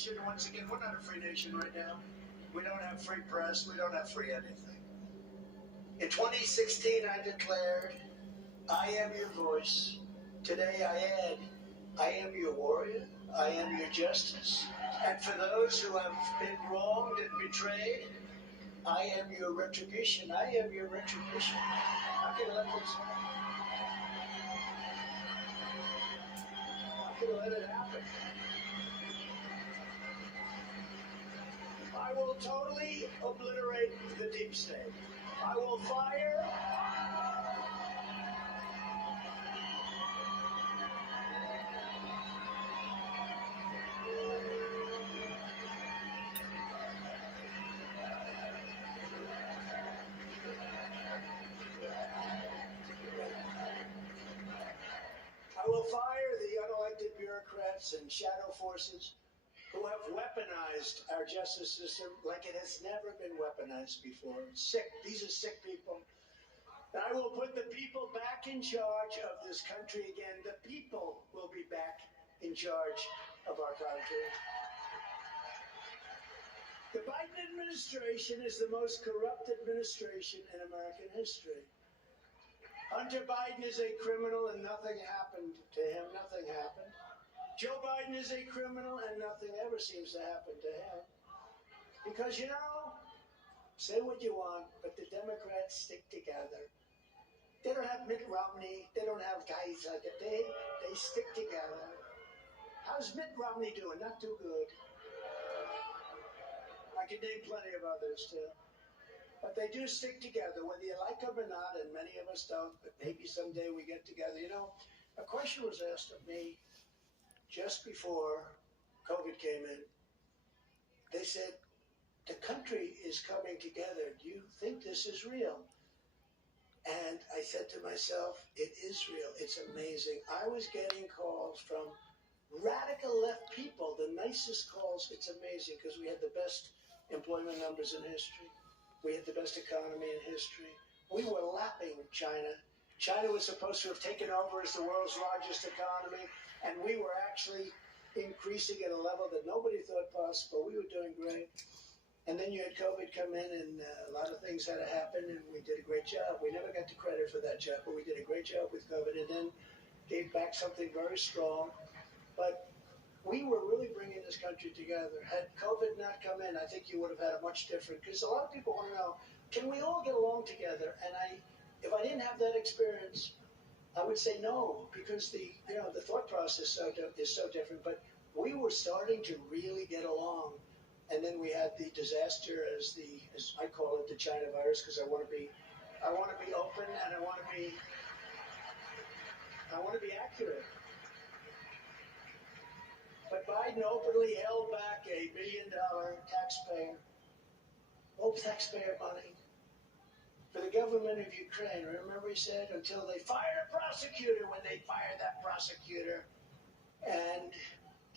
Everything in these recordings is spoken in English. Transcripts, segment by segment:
nation. Once again, we're not a free nation right now. We don't have free press. We don't have free anything. In 2016, I declared, I am your voice. Today I add, I am your warrior. I am your justice. And for those who have been wronged and betrayed, I am your retribution. I am your retribution. How can I let this? How can I let it happen? I will totally obliterate the deep state. I will fire. I will fire the unelected bureaucrats and shadow forces who have weaponized our justice system like it has never been weaponized before. Sick. These are sick people. And I will put the people back in charge of this country again. The people will be back in charge of our country. The Biden administration is the most corrupt administration in American history. Hunter Biden is a criminal and nothing happened to him. Nothing happened. Joe Biden is a criminal and nothing ever seems to happen to him. Because, you know, say what you want, but the Democrats stick together. They don't have Mitt Romney. They don't have guys like that. They stick together. How's Mitt Romney doing? Not too good. I can name plenty of others, too. But they do stick together, whether you like them or not, and many of us don't, but maybe someday we get together. You know, a question was asked of me just before COVID came in. They said, the country is coming together. Do you think this is real? And I said to myself, it is real. It's amazing. I was getting calls from radical left people, the nicest calls. It's amazing because we had the best employment numbers in history. We had the best economy in history. We were lapping China. China was supposed to have taken over as the world's largest economy, and we were actually increasing at a level that nobody thought possible. We were doing great. And then you had COVID come in, and a lot of things had to happen, and we did a great job. We never got the credit for that job, but we did a great job with COVID, and then gave back something very strong. But we were really bringing this country together. Had COVID not come in, I think you would have had a much different, because a lot of people want to know, can we all get along together? And if I didn't have that experience, I would say no, because the thought process is so different. But we were starting to really get along. And then we had the disaster as I call it, the China virus, because I want to be open and I want to be accurate. But Biden openly held back $1 billion taxpayer money for the government of Ukraine. Remember he said, until they fired a prosecutor, when they fired that prosecutor. And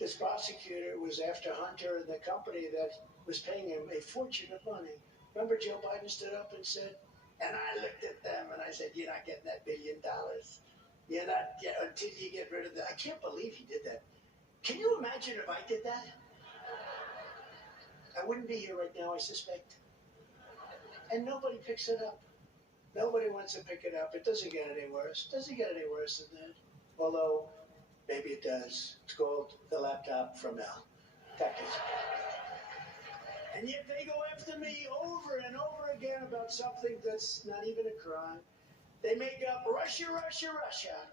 this prosecutor was after Hunter and the company that was paying him a fortune of money. Remember Joe Biden stood up and said, and I looked at them and I said, you're not getting that $1 billion. You're not, until you get rid of that. I can't believe he did that. Can you imagine if I did that? I wouldn't be here right now, I suspect. And nobody picks it up. Nobody wants to pick it up. It doesn't get any worse. It doesn't get any worse than that. Although, maybe it does. It's called the laptop from Al. That is. And yet they go after me over and over again about something that's not even a crime. They make up Russia, Russia, Russia,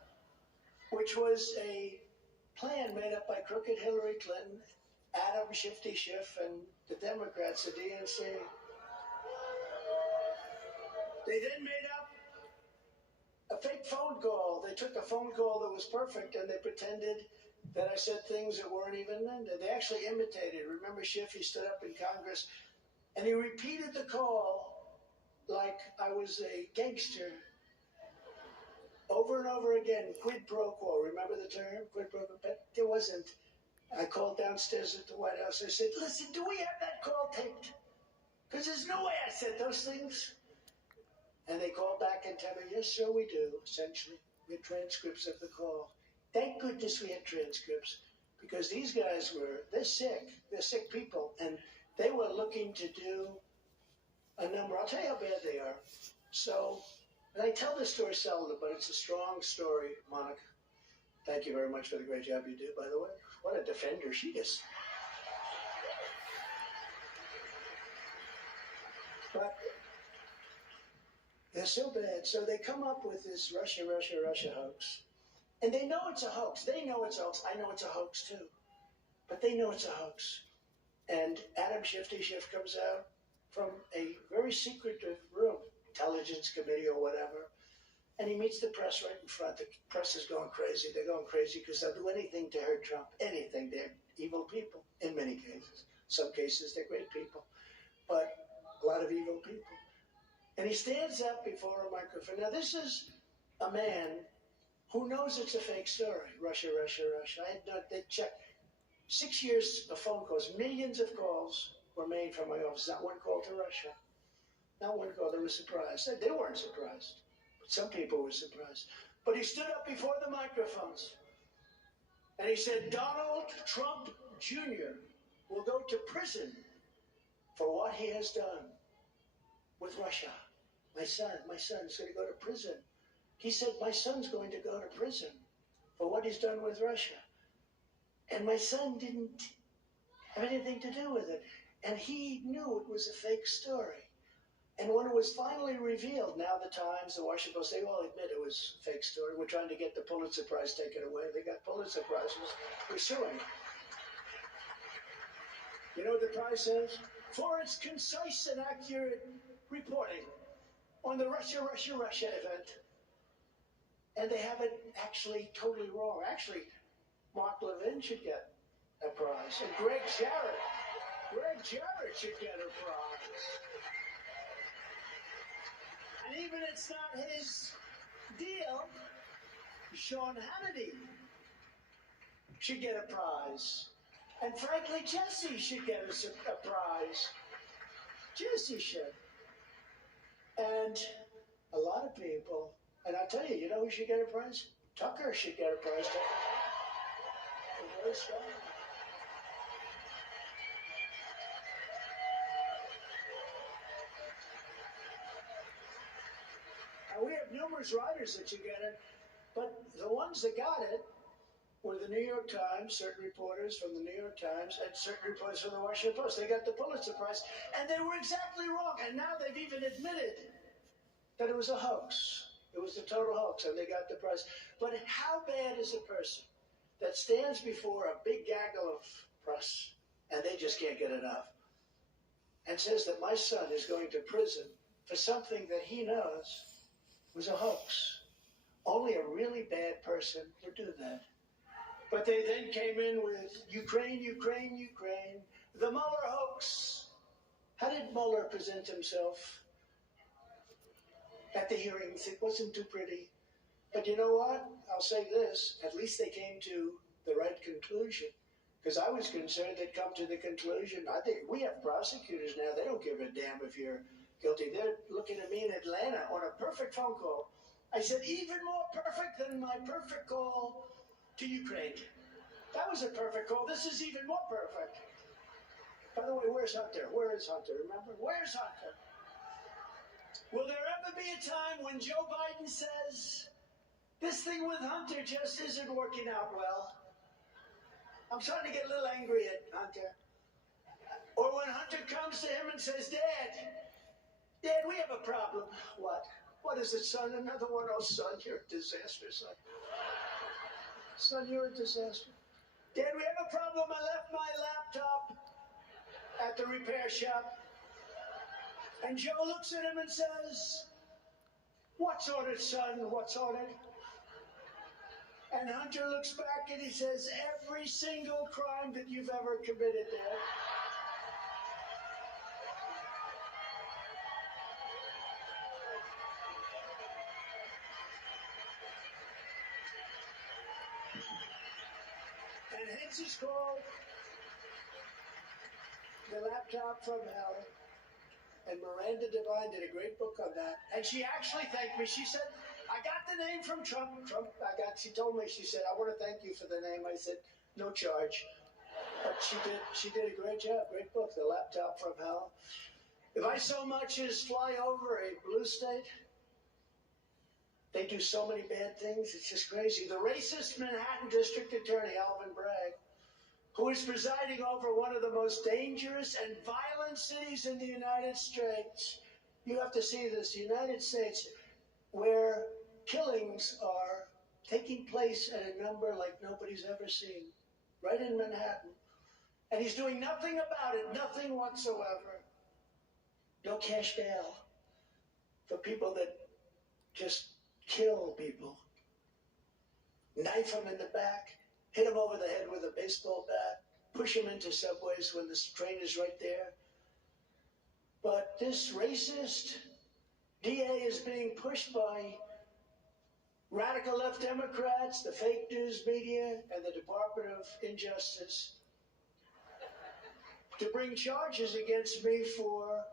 which was a plan made up by crooked Hillary Clinton, Adam Shifty Schiff, and the Democrats, the DNC. They then made up a fake phone call. They took a phone call that was perfect and they pretended that I said things that weren't even meant. They actually imitated. Remember Schiff, he stood up in Congress and he repeated the call like I was a gangster. Over and over again, quid pro quo. Remember the term, quid pro quo? But there wasn't. I called downstairs at the White House. I said, listen, do we have that call taped? Because there's no way I said those things. And they called back and tell me, yes, sir, we do, essentially. We had transcripts of the call. Thank goodness we had transcripts, because these guys they're sick. they're sick people, and they were looking to do a number. I'll tell you how bad they are. So, and I tell this story seldom, but it's a strong story, Monica. Thank you very much for the great job you do, by the way. What a defender she is. But they're so bad. So they come up with this Russia hoax. And they know it's a hoax. They know it's a hoax. I know it's a hoax too. But they know it's a hoax. And Adam Schiff comes out from a very secretive room, intelligence committee or whatever, and he meets the press right in front. The press is going crazy. They're going crazy because they'll do anything to hurt Trump. Anything. They're evil people in many cases. Some cases they're great people, but a lot of evil people. And he stands up before a microphone. Now this is a man who knows it's a fake story. Russia. I had not, they checked 6 years of phone calls, millions of calls were made from my office. Not one call to Russia. Not one call. They were surprised. They weren't surprised. But some people were surprised. But he stood up before the microphones and he said, Donald Trump Jr. will go to prison for what he has done with Russia. My son is going to go to prison. He said, my son's going to go to prison for what he's done with Russia. And my son didn't have anything to do with it. And he knew it was a fake story. And when it was finally revealed, now the Times, the Washington Post, they all admit it was a fake story. We're trying to get the Pulitzer Prize taken away. They got Pulitzer Prizes. We're suing. You know what the prize says? For its concise and accurate reporting on the Russia event. And they have it actually totally wrong. Actually, Mark Levin should get a prize. And Greg Jarrett should get a prize. And even it's not his deal, Sean Hannity should get a prize. And frankly, Jesse should get a prize. Jesse should. And a lot of people, and I'll tell you, you know who should get a prize? Tucker should get a prize. Very strong. Now, we have numerous writers that should get it, but the ones that got it were the New York Times, certain reporters from the New York Times, and certain reporters from the Washington Post. They got the Pulitzer Prize, and they were exactly wrong. And now they've even admitted that it was a hoax. It was a total hoax, and they got the prize. But how bad is a person that stands before a big gaggle of press, and they just can't get enough, and says that my son is going to prison for something that he knows was a hoax? Only a really bad person would do that. But they then came in with Ukraine, the Mueller hoax. How did Mueller present himself at the hearings? It wasn't too pretty. But you know what? I'll say this. At least they came to the right conclusion. Because I was concerned they'd come to the conclusion. I think we have prosecutors now. They don't give a damn if you're guilty. They're looking at me in Atlanta on a perfect phone call. I said, even more perfect than my perfect call to Ukraine. That was a perfect call. This is even more perfect. By the way, where's Hunter? Where is Hunter? Remember? Where's Hunter? Will there ever be a time when Joe Biden says, this thing with Hunter just isn't working out well? I'm starting to get a little angry at Hunter. Or when Hunter comes to him and says, Dad, we have a problem. What? What is it, son? Another one? Oh, son, you're a disaster, son. Son, you're a disaster. Dad, we have a problem. I left my laptop at the repair shop. And Joe looks at him and says, what's on it, son? What's on it? And Hunter looks back and he says, every single crime that you've ever committed, Dad. And hence is called The Laptop from Hell. And Miranda Devine did a great book on that. And she actually thanked me. She said, I got the name from Trump. She told me, she said, I want to thank you for the name. I said, no charge. She did a great job. Great book, The Laptop from Hell. If I so much as fly over a blue state, they do so many bad things. It's just crazy. The racist Manhattan District Attorney, Alvin Bragg, who is presiding over one of the most dangerous and violent cities in the United States. You have to see this. The United States, where killings are taking place at a number like nobody's ever seen, right in Manhattan. And he's doing nothing about it, nothing whatsoever. No cash bail for people that just kill people. Knife them in the back, hit them over the head with a baseball bat, push them into subways when the train is right there. But this racist DA is being pushed by radical left Democrats, the fake news media, and the Department of Injustice to bring charges against me for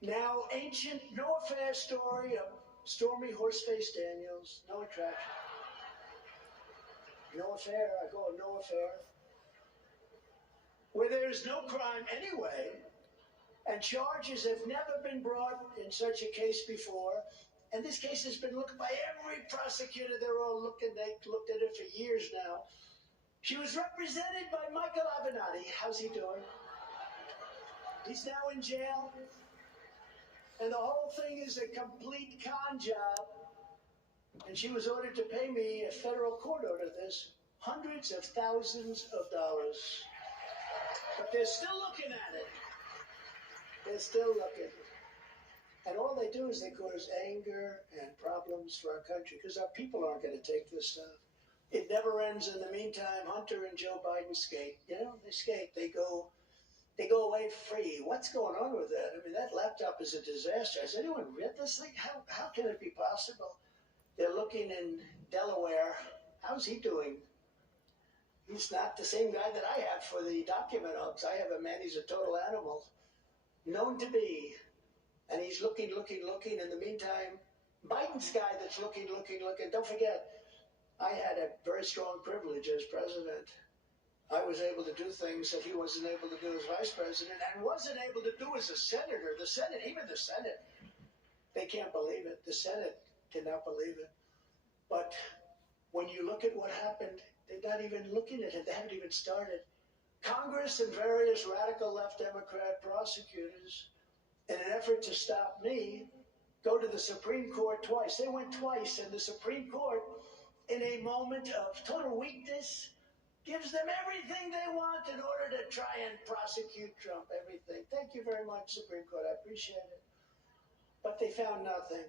now ancient no affair story of Stormy Horseface Daniels. No attraction. No affair. I call it no affair. Where there's no crime anyway, and charges have never been brought in such a case before. And this case has been looked by every prosecutor. They're all looking. They've looked at it for years now. She was represented by Michael Avenatti. How's he doing? He's now in jail. And the whole thing is a complete con job. And she was ordered to pay me, a federal court ordered this, hundreds of thousands of dollars. But they're still looking at it. They're still looking. And all they do is they cause anger and problems for our country because our people aren't going to take this stuff. It never ends. In the meantime, Hunter and Joe Biden skate. You know, they skate. They go away free. What's going on with that? I mean, that laptop is a disaster. Has anyone read this thing? How can it be possible? They're looking in Delaware. How's he doing? He's not the same guy that I have for the document hoax. I have a man, he's a total animal. Known to be. And he's looking. In the meantime, Biden's guy that's looking. Don't forget, I had a very strong privilege as president. I was able to do things that he wasn't able to do as vice president and wasn't able to do as a senator. The Senate, even the Senate, they can't believe it. The Senate cannot believe it. But when you look at what happened, they're not even looking at it. They haven't even started. Congress and various radical left Democrat prosecutors, in an effort to stop me, go to the Supreme Court twice. They went twice, and the Supreme Court, in a moment of total weakness, gives them everything they want in order to try and prosecute Trump. Everything. Thank you very much, Supreme Court. I appreciate it. But they found nothing.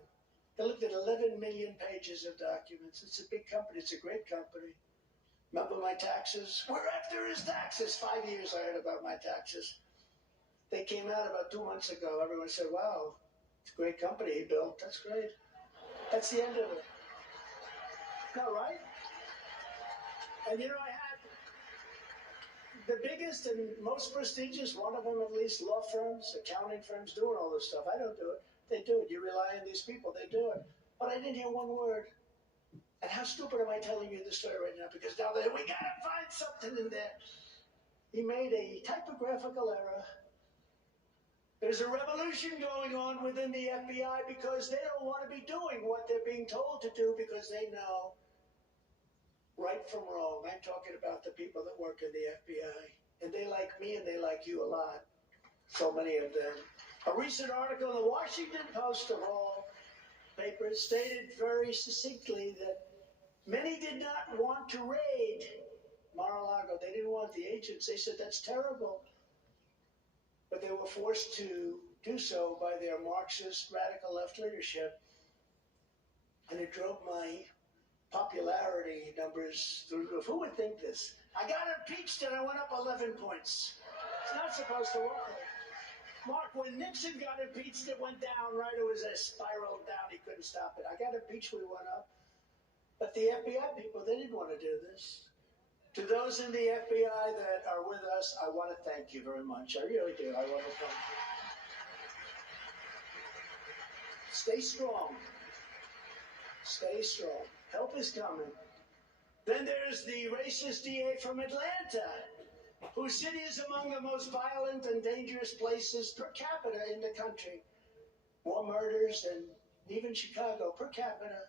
They looked at 11 million pages of documents. It's a big company. It's a great company. Remember my taxes? We're after his taxes. 5 years I heard about my taxes. They came out about 2 months ago. Everyone said, wow, it's a great company he built. That's great. That's the end of it. No, right? And you know, I had the biggest and most prestigious, one of them at least, law firms, accounting firms doing all this stuff. I don't do it. They do it. You rely on these people. They do it. But I didn't hear one word. And how stupid am I telling you this story right now? Because now we got to find something in there. He made a typographical error. There's a revolution going on within the FBI because they don't want to be doing what they're being told to do because they know right from wrong. I'm talking about the people that work in the FBI. And they like me and they like you a lot. So many of them. A recent article in the Washington Post of all papers stated very succinctly that many did not want to raid Mar-a-Lago. They didn't want the agents. They said that's terrible. But they were forced to do so by their Marxist radical left leadership. And it drove my popularity numbers through the roof. Who would think this? I got impeached and I went up 11 points. It's not supposed to work. Mark, when Nixon got impeached, it went down, right? It was a spiral down. He couldn't stop it. I got impeached, we went up. But the FBI people, they didn't want to do this. To those in the FBI that are with us, I want to thank you very much. I really do. I want to thank you. Stay strong. Stay strong. Help is coming. Then there's the racist DA from Atlanta. whose city is among the most violent and dangerous places per capita in the country. More murders than even Chicago per capita.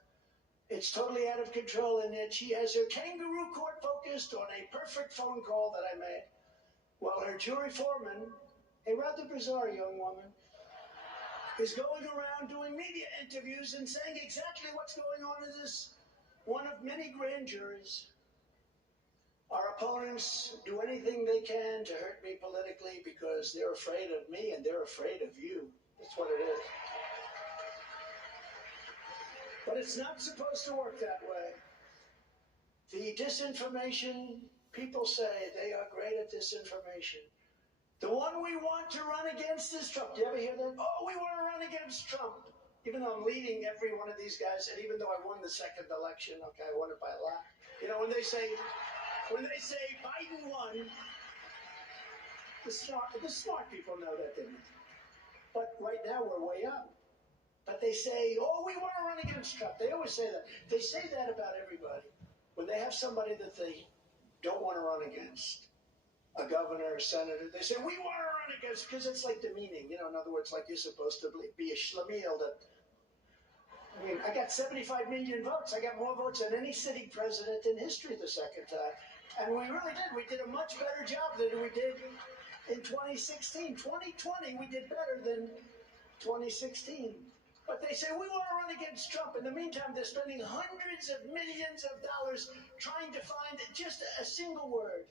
It's totally out of control, and yet she has her kangaroo court focused on a perfect phone call that I made, while her jury foreman, a rather bizarre young woman, is going around doing media interviews and saying exactly what's going on in this one of many grand juries. Our opponents do anything they can to hurt me politically because they're afraid of me and they're afraid of you. That's what it is. But it's not supposed to work that way. The disinformation, people say they are great at disinformation. The one we want to run against is Trump. Do you ever hear that? Oh, we want to run against Trump. Even though I'm leading every one of these guys, and even though I won the second election, okay, I won it by a lot. You know, when they say Biden won, the smart people know that, didn't they? But right now we're way up. But they say, oh, we want to run against Trump. They always say that. They say that about everybody. When they have somebody that they don't want to run against, a governor, a senator, they say, we want to run against, because it's like demeaning. You know, in other words, like you're supposed to be a schlemiel that, I mean, I got 75 million votes. I got more votes than any sitting president in history the second time. And we really did. We did a much better job than we did in 2016. 2020, we did better than 2016. But they say, we want to run against Trump. In the meantime, they're spending hundreds of millions of dollars trying to find just a single word,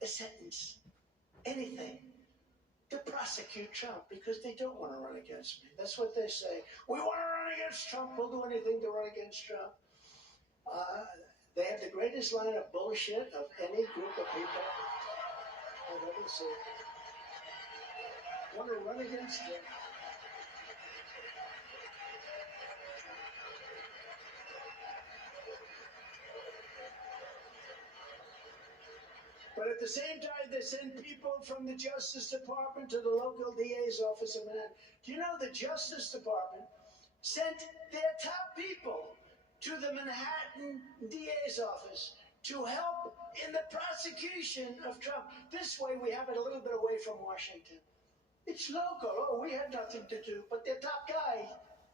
a sentence, anything, to prosecute Trump because they don't want to run against me. That's what they say. We want to run against Trump. We'll do anything to run against Trump. They have the greatest line of bullshit of any group of people I've ever seen. Want to run against Trump. But at the same time, they send people from the Justice Department to the local DA's office in Manhattan. Do you know the Justice Department sent their top people to the Manhattan DA's office to help in the prosecution of Trump? This way, we have it a little bit away from Washington. It's local. Oh, we had nothing to do. But their top guy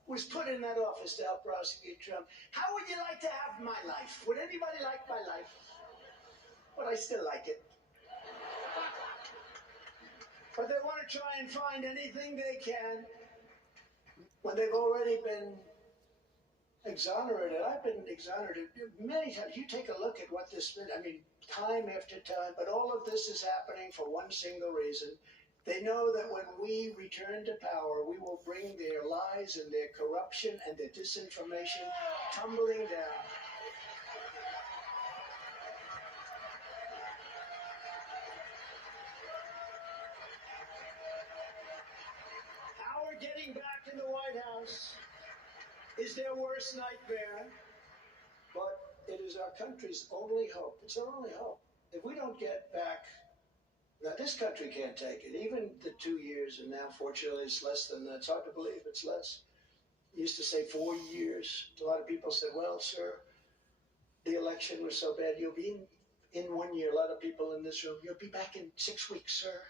was put in that office to help prosecute Trump. How would you like to have my life? Would anybody like my life? But I still like it. But they want to try and find anything they can when they've already been exonerated. I've been exonerated many times. You take a look at what this meant. I mean, time after time. But all of this is happening for one single reason. They know that when we return to power, we will bring their lies and their corruption and their disinformation tumbling down. Getting back in the White House is their worst nightmare, but it is our country's only hope. It's our only hope. If we don't get back, now this country can't take it. Even the 2 years, and now fortunately it's less than that. It's hard to believe it's less. I used to say 4 years. A lot of people said, well, sir, the election was so bad. You'll be in 1 year. A lot of people in this room, you'll be back in 6 weeks, sir.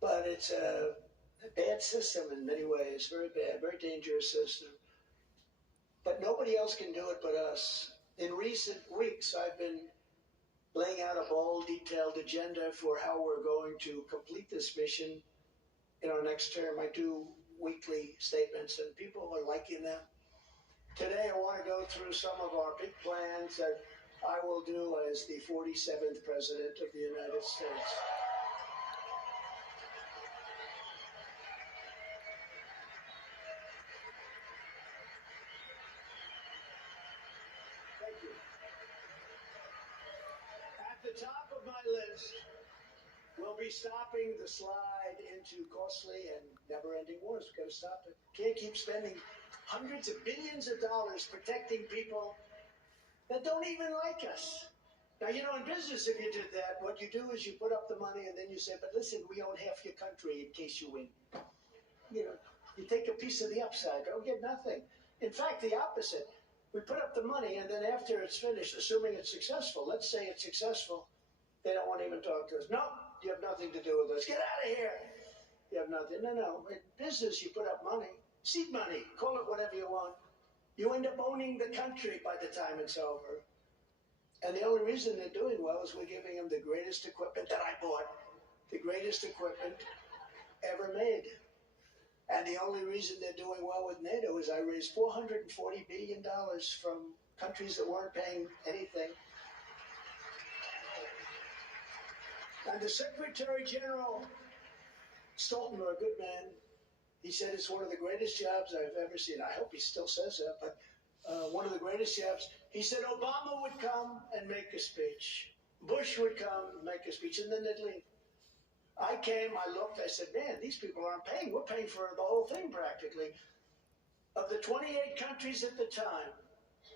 But it's a bad system in many ways, very bad, very dangerous system. But nobody else can do it but us. In recent weeks, I've been laying out a bold, detailed agenda for how we're going to complete this mission in our next term. I do weekly statements, and people are liking them. Today, I want to go through some of our big plans that I will do as the 47th President of the United States. The top of my list will be stopping the slide into costly and never-ending wars. We've got to stop it. Can't keep spending hundreds of billions of dollars protecting people that don't even like us. Now, you know, in business, if you did that, what you do is you put up the money and then you say, but listen, we own half your country in case you win. You know, you take a piece of the upside, don't get nothing. In fact, the opposite. We put up the money, and then after it's finished, assuming it's successful, let's say it's successful, they don't want to even talk to us. No, You have nothing to do with us. Get out of here. You have nothing. No. In business, you put up money. Seed money. Call it whatever you want. You end up owning the country by the time it's over. And the only reason they're doing well is we're giving them the greatest equipment that I bought. The greatest equipment ever made. And the only reason they're doing well with NATO is I raised $440 billion from countries that weren't paying anything. And the Secretary General, Stoltenberg, a good man, he said it's one of the greatest jobs I've ever seen. I hope he still says that, but one of the greatest jobs. He said Obama would come and make a speech. Bush would come and make a speech, and then they'd leave. I came, I looked, I said, man, these people aren't paying. We're paying for the whole thing practically. Of the 28 countries at the time,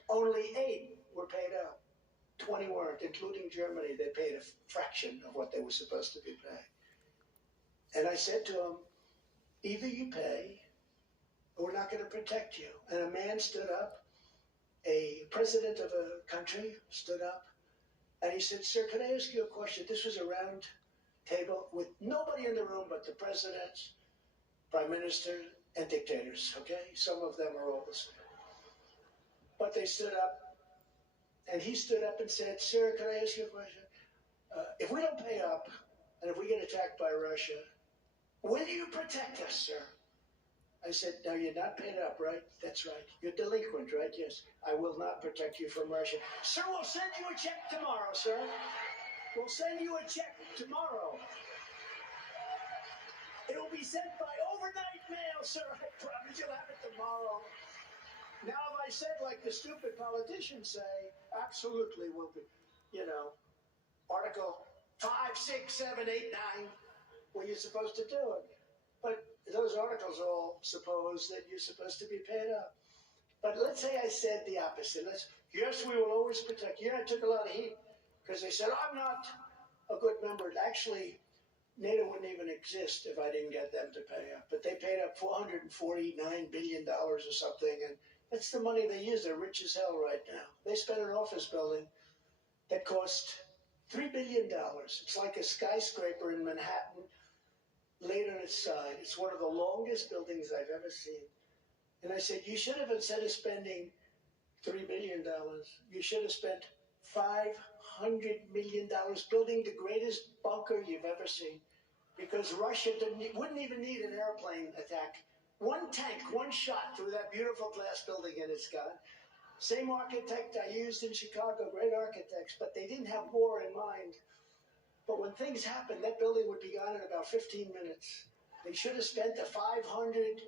only 8 were paid up. 20 weren't, including Germany. They paid a fraction of what they were supposed to be paying. And I said to him, either you pay, or we're not going to protect you. And a man stood up, a president of a country stood up, and he said, sir, can I ask you a question? This was a round table with nobody in the room but the presidents, prime minister, and dictators, okay? Some of them are all the same. But they stood up, and he stood up and said, sir, can I ask you a question? If we don't pay up, and if we get attacked by Russia, will you protect us, sir? I said, no, you're not paid up, right? That's right. You're delinquent, right? Yes. I will not protect you from Russia. Sir, we'll send you a check tomorrow, sir. We'll send you a check tomorrow. It will be sent by overnight mail, sir. I promise you'll have it tomorrow. Now, if I said, like the stupid politicians say, absolutely will be, Article 5, 6, 7, 8, 9, well, you're supposed to do it. But those articles all suppose that you're supposed to be paid up. But let's say I said the opposite. Yes, we will always protect you. I took a lot of heat because they said, I'm not a good member. Actually, NATO wouldn't even exist if I didn't get them to pay up. But they paid up $449 billion or something, and that's the money they use. They're rich as hell right now. They spent an office building that cost $3 billion. It's like a skyscraper in Manhattan laid on its side. It's one of the longest buildings I've ever seen. And I said, you should have, instead of spending $3 billion, you should have spent $500 million building the greatest bunker you've ever seen. Because Russia wouldn't even need an airplane attack. One tank, one shot through that beautiful glass building, and it's gone. Same architect I used in Chicago, great architects, but they didn't have war in mind. But when things happen, that building would be gone in about 15 minutes. They should have spent a $500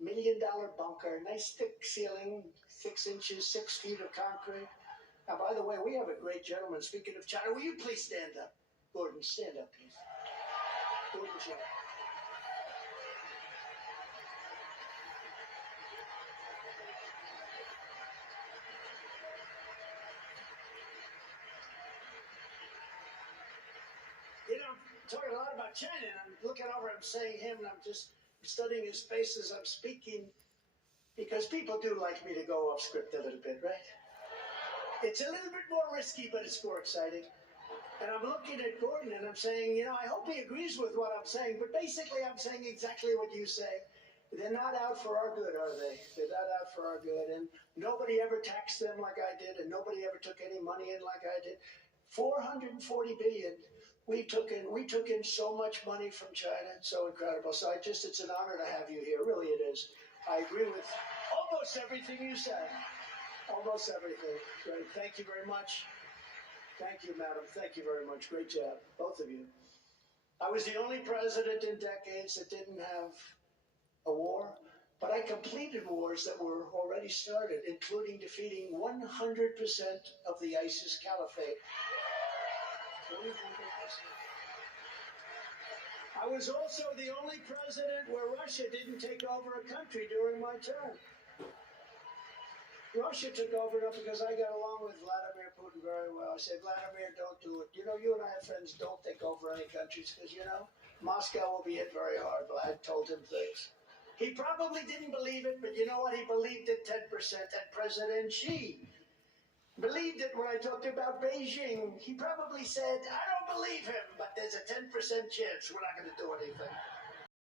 million bunker, nice thick ceiling, 6 inches, 6 feet of concrete. Now, by the way, we have a great gentleman. Speaking of China, will you please stand up? Gordon, stand up, please. Gordon, China. I'm talking a lot about China, and I'm looking over, I'm saying him, and I'm just studying his face as I'm speaking, because people do like me to go off script a little bit, right? It's a little bit more risky, but it's more exciting. And I'm looking at Gordon, and I'm saying, I hope he agrees with what I'm saying, but basically I'm saying exactly what you say. They're not out for our good, are they? They're not out for our good, and nobody ever taxed them like I did, and nobody ever took any money in like I did. $440 billion. We took in so much money from China. It's so incredible. So it's an honor to have you here. Really, it is. I agree with almost everything you said. Almost everything. Great. Thank you very much. Thank you, madam. Thank you very much. Great job, both of you. I was the only president in decades that didn't have a war, but I completed wars that were already started, including defeating 100% of the ISIS caliphate. I was also the only president where Russia didn't take over a country during my term. Russia took over not because I got along with Vladimir Putin very well. I said, Vladimir, don't do it. You and I have friends, don't take over any countries because, Moscow will be hit very hard. But I told him things. He probably didn't believe it, but you know what? He believed it 10%. And President Xi believed it when I talked about Beijing. He probably said, I don't don't believe him, but there's a 10% chance we're not going to do anything.